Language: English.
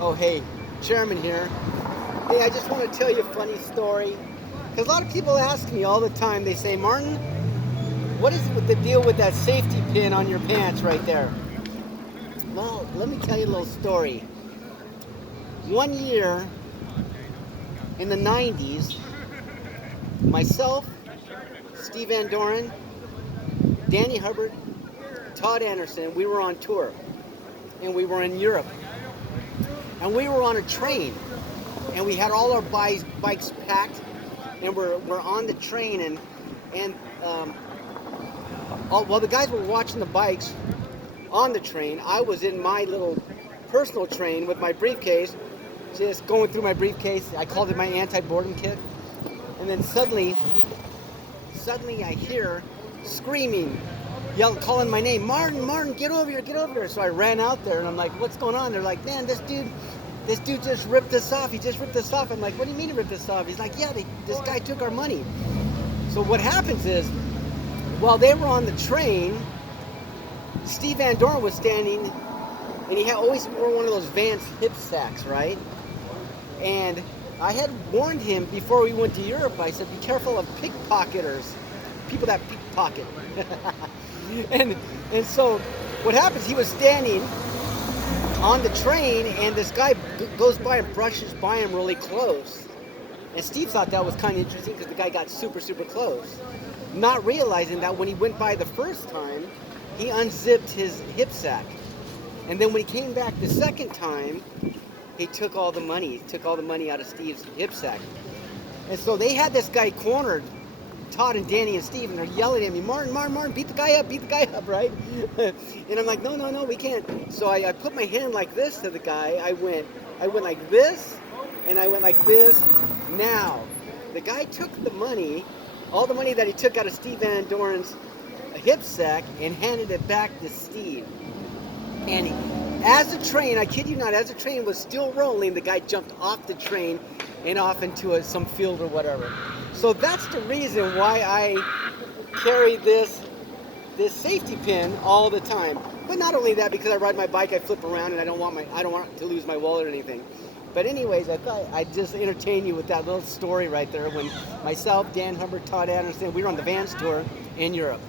Oh, hey, Chairman here. Hey, I just want to tell you a funny story. Because a lot of people ask me all the time, they say, Martin, what is the deal with that safety pin on your pants right there? Well, let me tell you a little story. One year in the 90s, myself, Steve Van Doren, Danny Hubbard, Todd Anderson, we were on tour. And we were in Europe. And we were on a train. And we had all our bikes packed. And we're on the train. While the guys were watching the bikes on the train, I was in my little personal train with my briefcase, just going through my briefcase. I called it my anti-boredom kit. And then suddenly I hear screaming, yelling, calling my name, Martin, Martin, get over here, get over here. So I ran out there and I'm like, what's going on? They're like, man, this dude just ripped us off. He just ripped us off. I'm like, what do you mean he ripped us off? He's like, yeah, this guy took our money. So what happens is, while they were on the train, Steve Van Doren was standing, and he had always wore one of those Vans hip sacks, right? And I had warned him before we went to Europe. I said, be careful of pickpocketers, people that pickpocket. and so what happens, he was standing on the train, and this guy goes by and brushes by him really close. And Steve thought that was kind of interesting because the guy got super, super close. Not realizing that when he went by the first time, he unzipped his hip sack. And then when he came back the second time, he took all the money. He took all the money out of Steve's hip sack. And so they had this guy cornered, Todd and Danny and Steve, and they're yelling at me, Martin, Martin, Martin, beat the guy up, right? And I'm like, no, we can't. So I put my hand like this to the guy. I went like this, and I went like this. Now, the guy took the money, all the money that he took out of Steve Van Doren's hip sack, and handed it back to Steve. And as the train, I kid you not, as the train was still rolling, the guy jumped off the train and off into some field or whatever. So that's the reason why I carry this safety pin all the time. But not only that, because I ride my bike, I flip around, and I don't want to lose my wallet or anything. But anyways, I thought I'd just entertain you with that little story right there when myself, Dan Hubbard, Todd Anderson, we were on the Vans tour in Europe.